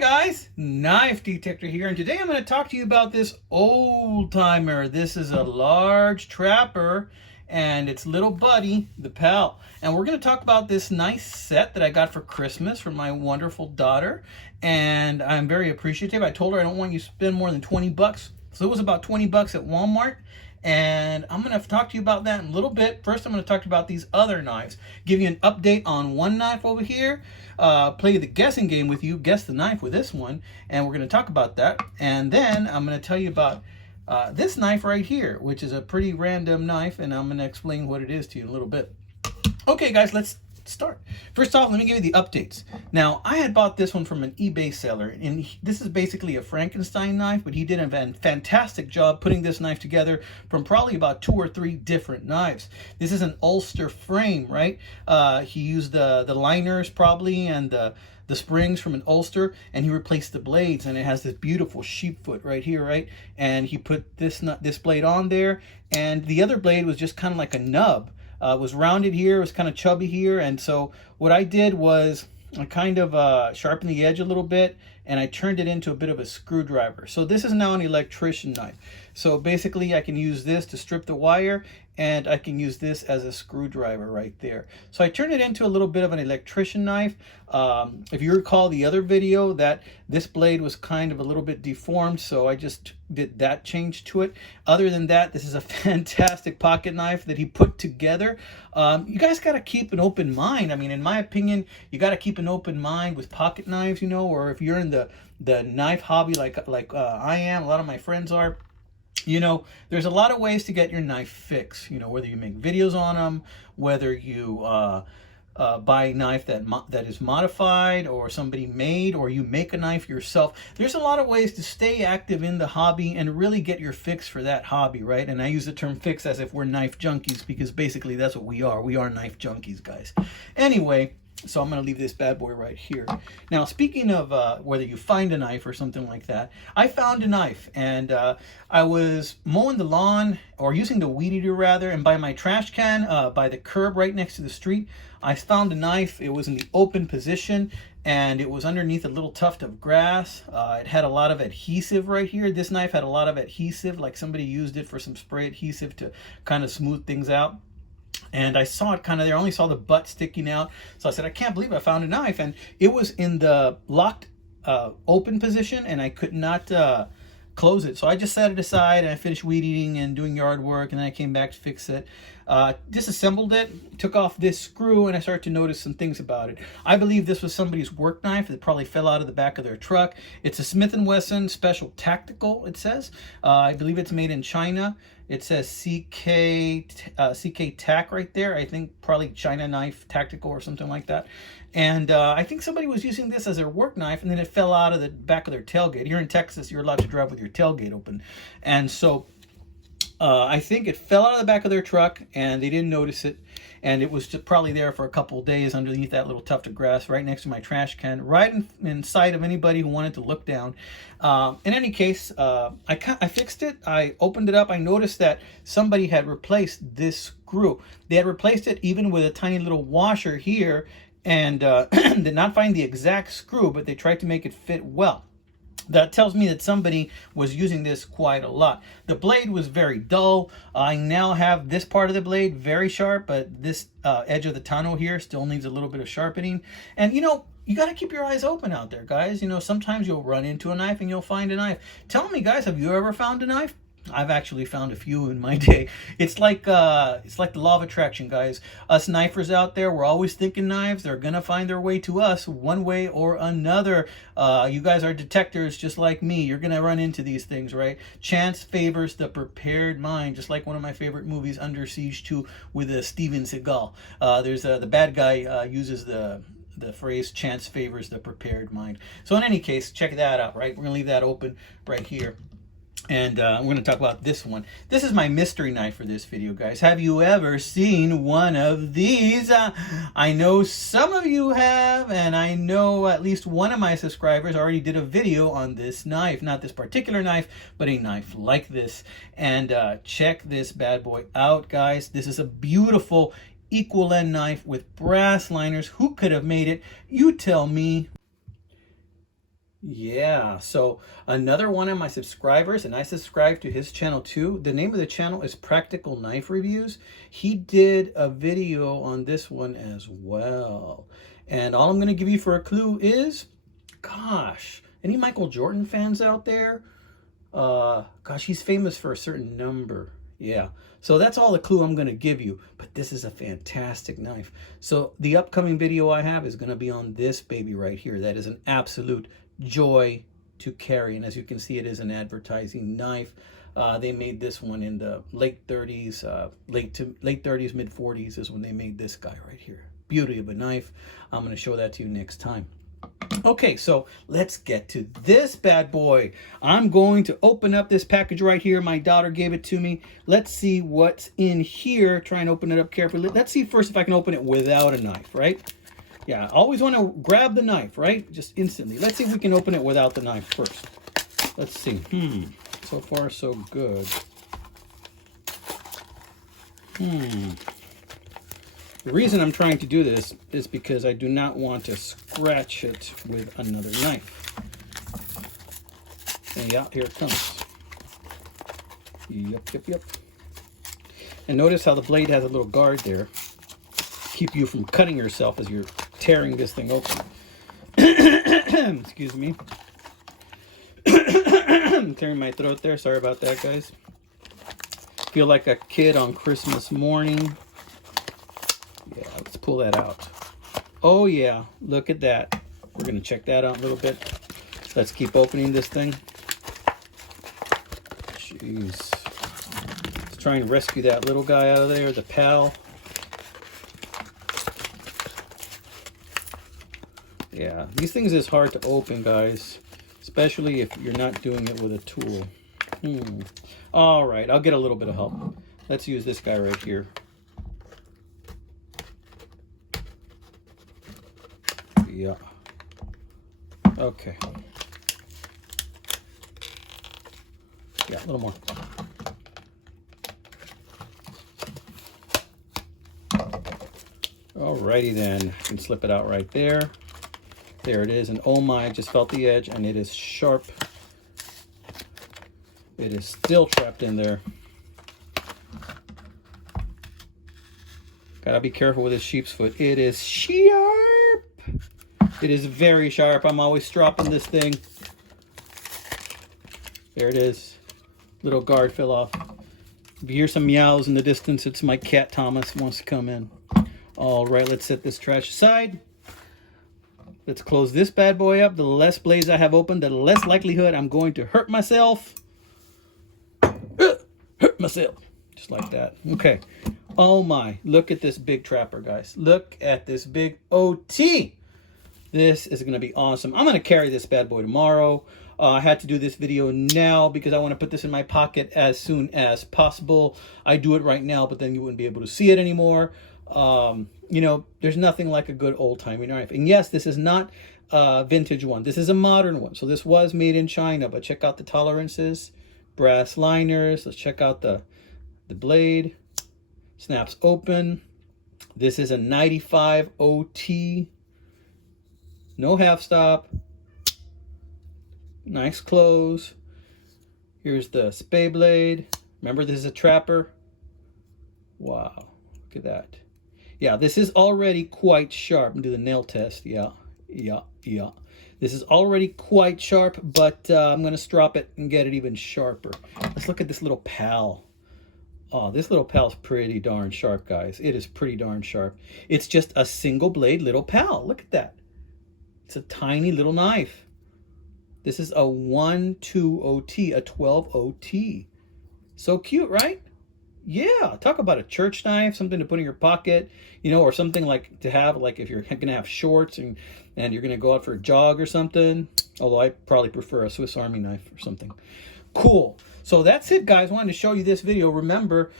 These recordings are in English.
Guys, Knife Detector here, and today I'm going to talk to you about this old timer. This is a large trapper and its little buddy, the pal. And we're going to talk about this nice set that I got for Christmas from my wonderful daughter, and I'm very appreciative. I told her I don't want you to spend more than 20 bucks. So it was about 20 bucks at Walmart. And I'm going to talk to you about that in a little bit. First, I'm going to talk about these other knives, give you an update on one knife over here, play the guessing game with you, guess the knife with this one, and we're going to talk about that. And then I'm going to tell you about this knife right here, which is a pretty random knife, and I'm going to explain what it is to you in a little bit. Okay, guys, let's start. First off, let me give you the updates. Now, I had bought this one from an eBay seller, and this is basically a Frankenstein knife, but he did a fantastic job putting this knife together from probably about 2 or 3 different knives. This is an Ulster frame, right? He used the liners probably and the springs from an Ulster, and he replaced the blades, and it has this beautiful sheep foot right here, right? And he put this blade on there, and the other blade was just kind of like a nub. Was rounded here, it was kind of chubby here, and so what I did was I kind of sharpened the edge a little bit, and I turned it into a bit of a screwdriver. So this is now an electrician knife. So basically I can use this to strip the wire, and I can use this as a screwdriver right there. So I turned it into a little bit of an electrician knife. If you recall the other video, that this blade was kind of a little bit deformed, so I just did that change to it. Other than that, this is a fantastic pocket knife that he put together. You guys got to keep an open mind. I mean, in my opinion, you got to keep an open mind with pocket knives, you know, or if you're in the knife hobby like I am, a lot of my friends are. You know, there's a lot of ways to get your knife fixed, you know, whether you make videos on them, whether you buy a knife that is modified or somebody made, or you make a knife yourself. There's a lot of ways to stay active in the hobby and really get your fix for that hobby, right? And I use the term fix as if we're knife junkies, because basically that's what we are. We are knife junkies, guys. Anyway, so I'm going to leave this bad boy right here. Now, speaking of whether you find a knife or something like that, I found a knife, and I was mowing the lawn, or using the weed eater rather, and by my trash can, by the curb right next to the street, I found a knife. It was in the open position, and it was underneath a little tuft of grass. It had a lot of adhesive right here. This knife had a lot of adhesive, like somebody used it for some spray adhesive to kind of smooth things out. And I saw it kind of there, I only saw the butt sticking out. So I said, I can't believe I found a knife. And it was in the locked open position, and I could not close it. So I just set it aside, and I finished weed eating and doing yard work, and then I came back to fix it. Disassembled it, took off this screw, and I started to notice some things about it. I believe this was somebody's work knife that probably fell out of the back of their truck. It's a Smith & Wesson Special Tactical, it says. I believe it's made in China. It says CK Tac right there. I think probably China Knife Tactical or something like that. And I think somebody was using this as their work knife, and then it fell out of the back of their tailgate. Here in Texas, you're allowed to drive with your tailgate open. And so I think it fell out of the back of their truck, and they didn't notice it. And it was just probably there for a couple of days underneath that little tuft of grass right next to my trash can, right in sight of anybody who wanted to look down. In any case, I fixed it. I opened it up. I noticed that somebody had replaced this screw. They had replaced it even with a tiny little washer here, and did not find the exact screw, but they tried to make it fit well. That tells me that somebody was using this quite a lot. The blade was very dull. I now have this part of the blade very sharp, but this edge of the tonneau here still needs a little bit of sharpening. And you know, you got to keep your eyes open out there, guys. You know, sometimes you'll run into a knife and you'll find a knife. Tell me, guys, have you ever found a knife? I've actually found a few in my day. It's like the law of attraction, guys. Us knifers out there, we're always thinking knives. They're gonna find their way to us one way or another. You guys are detectors just like me. You're gonna run into these things, right? Chance favors the prepared mind, just like one of my favorite movies, Under Siege 2, with Steven Seagal. There's the bad guy uses the phrase chance favors the prepared mind. So in any case, check that out, right? We're gonna leave that open right here. And I'm going to talk about this one. This is my mystery knife for this video, guys. Have you ever seen one of these? I know some of you have, and I know at least one of my subscribers already did a video on this knife. Not this particular knife, but a knife like this. And check this bad boy out, guys. This is a beautiful equal end knife with brass liners. Who could have made it? You tell me. Yeah, so another one of my subscribers, and I subscribe to his channel too. The name of the channel is Practical Knife Reviews. He did a video on this one as well. And all I'm going to give you for a clue is, gosh, any Michael Jordan fans out there? Gosh, he's famous for a certain number. Yeah. So that's all the clue I'm going to give you. But this is a fantastic knife. So the upcoming video I have is going to be on this baby right here. That is an absolute joy to carry. And as you can see, it is an advertising knife. They made this one in the late 30s, late 30s, mid 40s is when they made this guy right here. Beauty of a knife. I'm going to show that to you next time. Okay, so let's get to this bad boy. I'm going to open up this package right here. My daughter gave it to me. Let's see what's in here. Try and open it up carefully. Let's see first if I can open it without a knife, right? Yeah, I always want to grab the knife, right? Just instantly. Let's see if we can open it without the knife first. Let's see. So far so good. The reason I'm trying to do this is because I do not want to scratch it with another knife. And yeah, here it comes. Yep. And notice how the blade has a little guard there. Keep you from cutting yourself as you're tearing this thing open. Excuse me. I'm clearing my throat there. Sorry about that, guys. Feel like a kid on Christmas morning. Yeah, let's pull that out. Oh yeah, look at that. We're gonna check that out a little bit. Let's keep opening this thing. Jeez. Let's try and rescue that little guy out of there, the pal. Yeah, these things is hard to open, guys, especially if you're not doing it with a tool. All right, I'll get a little bit of help. Let's use this guy right here. Yeah. Okay. Yeah, a little more. Alrighty then. I can slip it out right there. There it is. And oh my, I just felt the edge and it is sharp. It is still trapped in there. Gotta be careful with this sheep's foot. It is sharp. It is very sharp. I'm always stropping this thing. There it is. Little guard fell off. If you hear some meows in the distance, it's my cat Thomas wants to come in. All right, let's set this trash aside. Let's close this bad boy up. The less blades I have open, the less likelihood I'm going to hurt myself. Hurt myself. Just like that. Okay. Oh my, look at this big trapper, guys. Look at this big OT. This is going to be awesome. I'm going to carry this bad boy tomorrow. I had to do this video now because I want to put this in my pocket as soon as possible. I do it right now, but then you wouldn't be able to see it anymore. You know, there's nothing like a good old-timey knife. And yes, this is not a vintage one. This is a modern one. So this was made in China, but check out the tolerances. Brass liners. Let's check out the blade. Snaps open. This is a 95 OT. No half stop. Nice close. Here's the spay blade. Remember, this is a trapper. Wow, look at that. Yeah, this is already quite sharp. Do the nail test. Yeah. This is already quite sharp, but I'm going to strop it and get it even sharper. Let's look at this little pal. Oh, this little pal's pretty darn sharp, guys. It is pretty darn sharp. It's just a single blade little pal. Look at that. It's a tiny little knife. This is a 1-2 OT, a 12 OT. So cute, right? Yeah, talk about a church knife, something to put in your pocket, you know, or something like to have, like if you're going to have shorts and you're going to go out for a jog or something. Although I probably prefer a Swiss Army knife or something. Cool. So that's it, guys. I wanted to show you this video. Remember,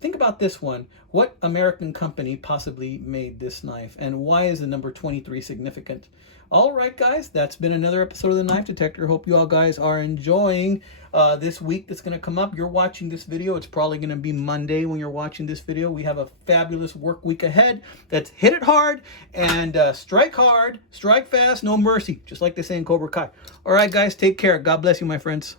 think about this one. What American company possibly made this knife? And why is the number 23 significant? All right, guys, that's been another episode of the Knife Detector. Hope you all guys are enjoying this week that's going to come up. You're watching this video. It's probably going to be Monday when you're watching this video. We have a fabulous work week ahead. That's hit it hard and strike hard, strike fast, no mercy, just like they say in Cobra Kai. All right, guys, take care. God bless you, my friends.